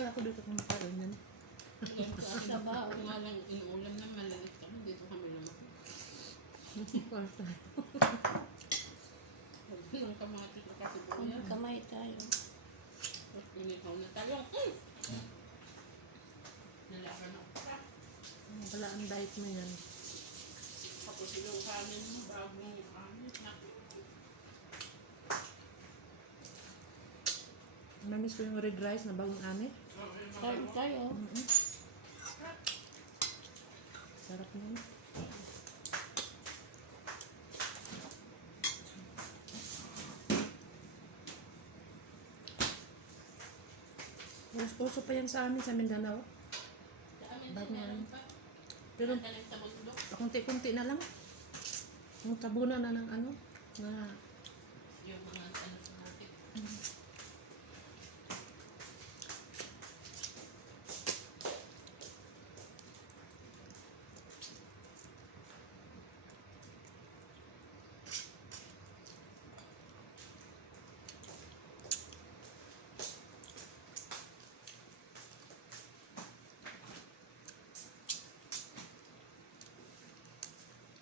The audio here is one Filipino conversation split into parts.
Akala ko dito kumakain yan. Sabaw. Kung nga lang inuulam na malalit kami, dito kami lumaki. Kwarta. Ng kamatis at Ang sibuyas. kamay tayo. Tapos pinihaw na talong. Nalakan ako pa. Wala ang diet mo yan. Tapos yung kanin mo, bagong kanin. Namiss ko yung red rice na bagong ani. Kain tayo. Sarap naman. Uso pa yan sa amin sa Mindanao. Sa amin Bago din meron yan. pa. Pero Nagalit sa bundok. kunti-kunti na lang. Yung tabunan na ng ano. Na Yung mga ano sa natin.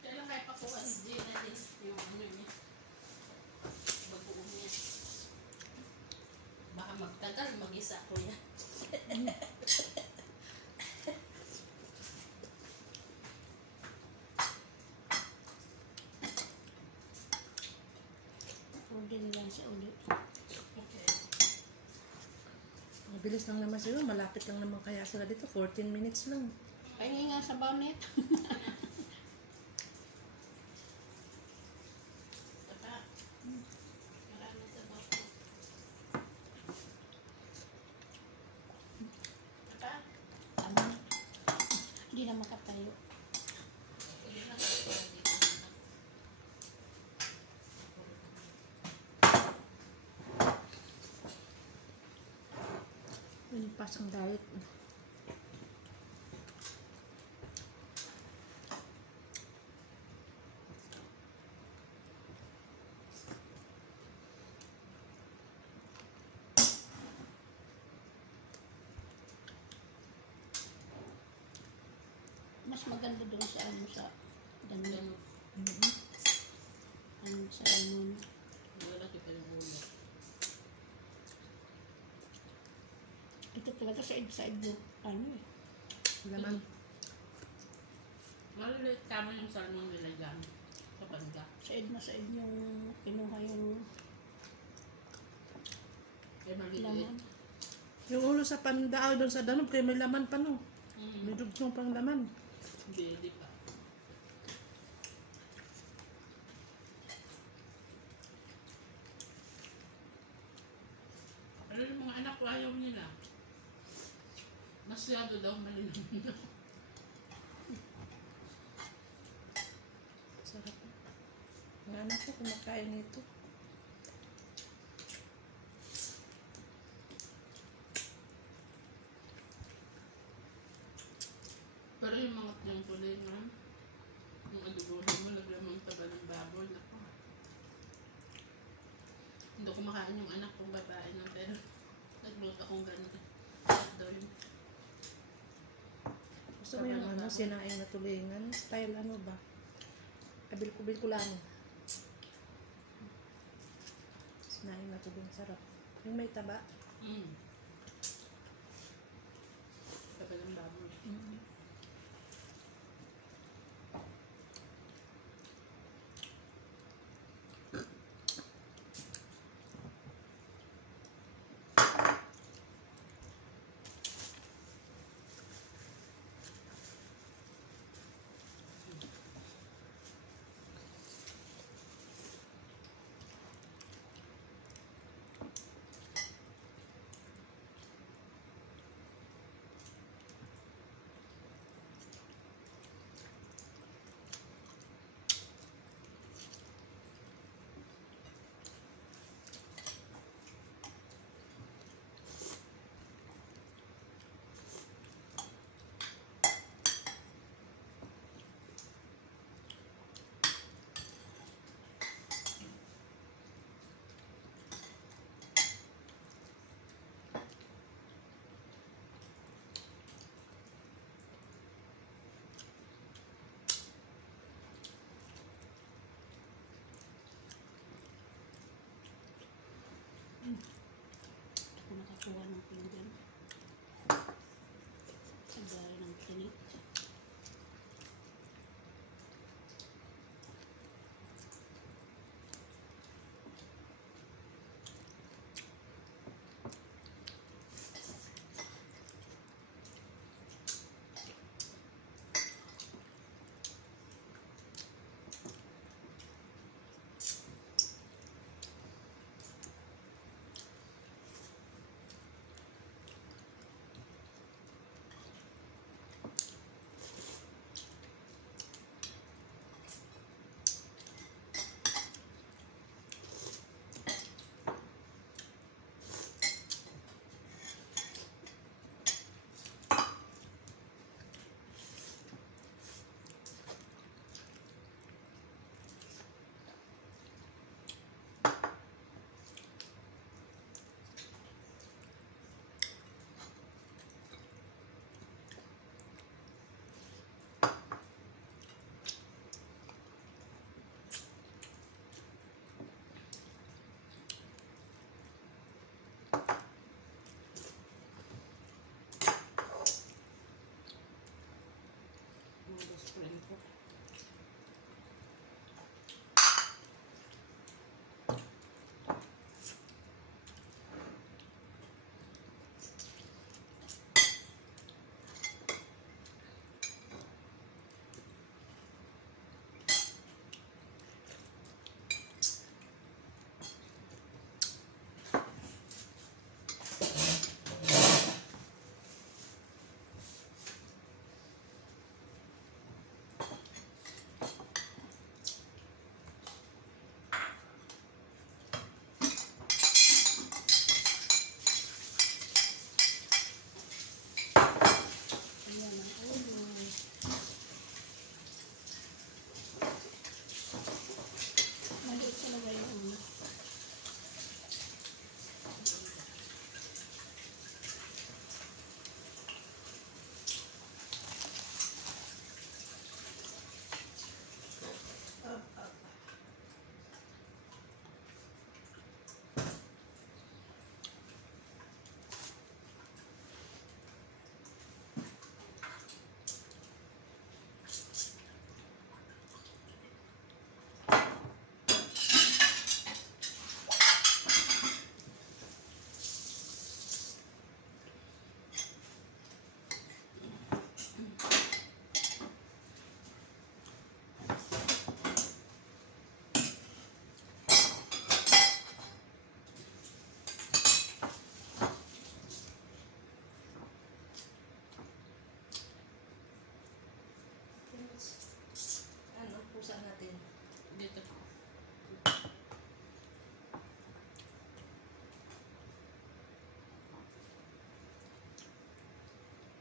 Kailan kaya pakuha si Gina din yung ano niya. Bagoong niya. Baka magtagal, mag-isa ko yan. Order lang sa ulit. Okay. mabilis lang naman sila. Malapit lang naman kaya sila dito. 14 minutes lang. Pahingi nga sa bonnet. Tata. Marami sa bako. Tata. Tama. Hindi na makatayo. Hindi na dito. Yung pas ang diet. Mas maganda doon sa ano sa Danube. Ganun. Ano sa Lemon. Malaki pa yung ulo. Ito talaga sa mo. Ano eh. Laman. Maliliit kamo yung salmon nila dyan. Sa banda. Sa yung kinuha yung Kaya maliliit. laman. Yung ulo sa pandaaw doon sa Danube kaya may laman pa no. May dugtong pang laman. Hindi pa. Pero yung mga anak ko ayaw nila. Masyado daw maliliit. Sarap. Ang anak ko kumakain nito. Pero yung mga tiyang kulay nga, yung adubuhin mo, lagyan mo ang taba ng baboy, naku. Hindi ko makain yung anak kong babae na, pero nagluto akong ganito. Daw yun. Gusto mo yung ano, sinaing na tulingan? Style ano ba? Kabil-kubil-kulano. Sinaing na tulingan. Sarap. Yung may taba. Taba ng baboy.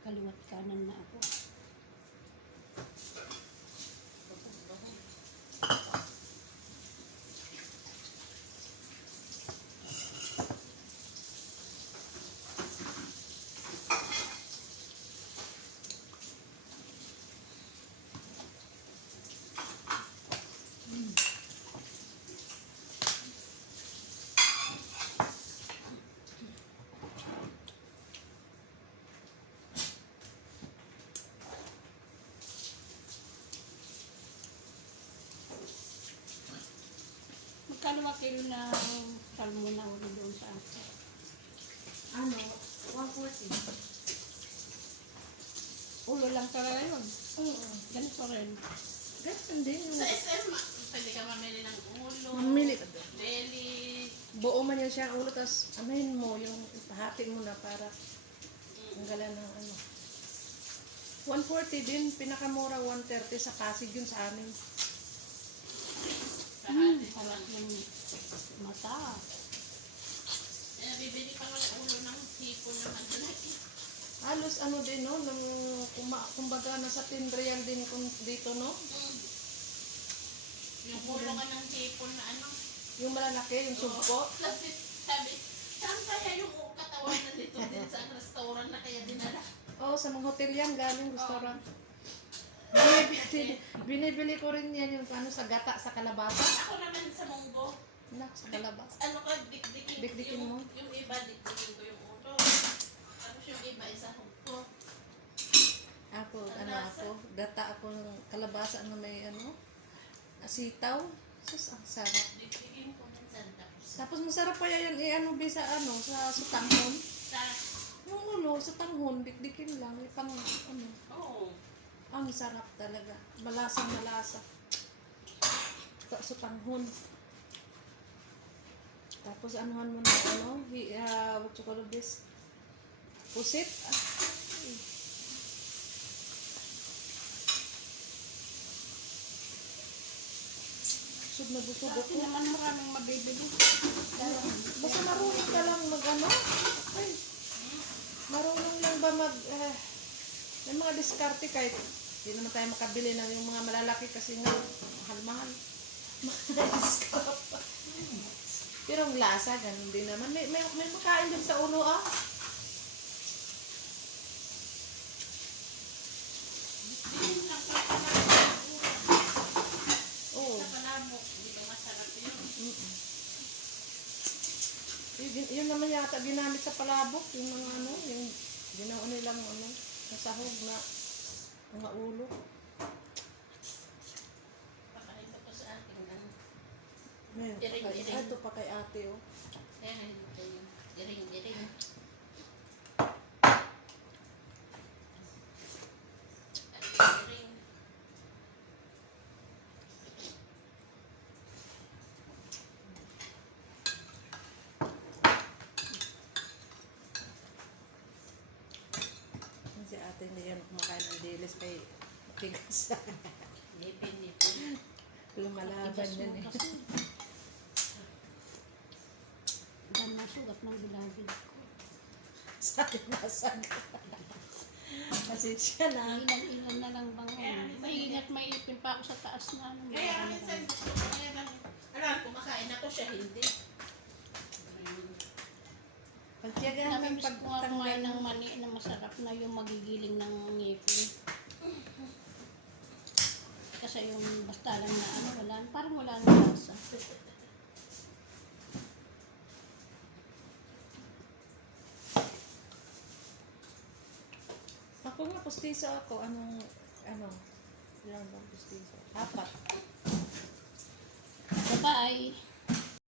Kaliwat kanan na ako. Magkano ba kilo na salmon na ulo doon sa akin? Ano? 140. Ulo lang pala yun. Oo. Ganito rin. Ganun din. Sa SM, pwede ka mamili ng ulo, Mamili. belly. Buo man yan siya ang ulo, tapos anuhin mo, yung ipahati mo na para tanggalan ng ano. 140 din, pinakamura 130 sa Pasig yun sa amin. Kahati sa Harap ng mata. bibili pa ng ulo ng hipon naman doon. Halos ano din, no? Nung, kumbaga nasa 10 real din dito, no? Yung ulo ka ng hipon na ano. Yung malalaki, yung sugpo. Kasi sabi, saan kaya yung katawan na dito din sa restaurant na kaya dinala? Oo, sa mga hotel yan, galing restaurant. Binibili ko rin yan yung ano, sa gata, sa kalabasa. Ako naman sa munggo. Nak, sa kalabasa. Ano ka, dikdikin Dikdikin mo? Yung iba, dikdikin ko yung ulo. Tapos yung iba, isahog ko. Ako, ano ako, gata ako ng kalabasa na may ano, asitaw. Sus, ang sarap. Dikdikin ko minsan. Tapos masarap pa yan, ano, sa ano, sa tanghon. Sa, Yung ulo, sa tanghon, dikdikin lang, pang, ano, oo. ang sarap talaga. Malasang malasa. Sa tanghon. Tapos anuhan mo na, ano, what you call this? Pusit. Busog na busog Kasi ako. naman maraming mabibili. Basta marunong ka lang mag ano. Ay, marunong lang ba mag, may mga diskarte kahit hindi naman tayo makabili ng yung mga malalaki kasi nga, mahal-mahal. Diskarte. Pero ang lasa, ganun din naman. May makain din sa ulo, ah. Dikdikin lang pa Oo. sa palabok. Di ba masarap yun? Yun naman yata ginamit sa palabok, yung mga ano, yung ginawa nilang ano, nasahog na mga ulo. Pakain ko sa akin. Ngayon, Diring-diring. ito pa kay ate, oh. Kaya nga ito yung diring-diring. Diring. Si ate hindi yan kumakain ng dilis kay tigas. Nipin. Lumalaban yan eh. Dahil nasugat ng bilagid ko. Sabi nasag. Kasi siya na. Ilan na lang bang maingat may ipin pa ako sa taas na ano. Kaya minsan, kaya lang, alam, kumakain ako siya, hindi. Pagtiyagahan ng Namimiss ko nga kumain pagtanggal ng mani na masarap na yung magigiling ng ngipin. Kasi yung basta lang na ano, parang wala nang lasa. Ako nga, pustiso ako. Ano, ilang bang pustiso? 4. Bye-bye!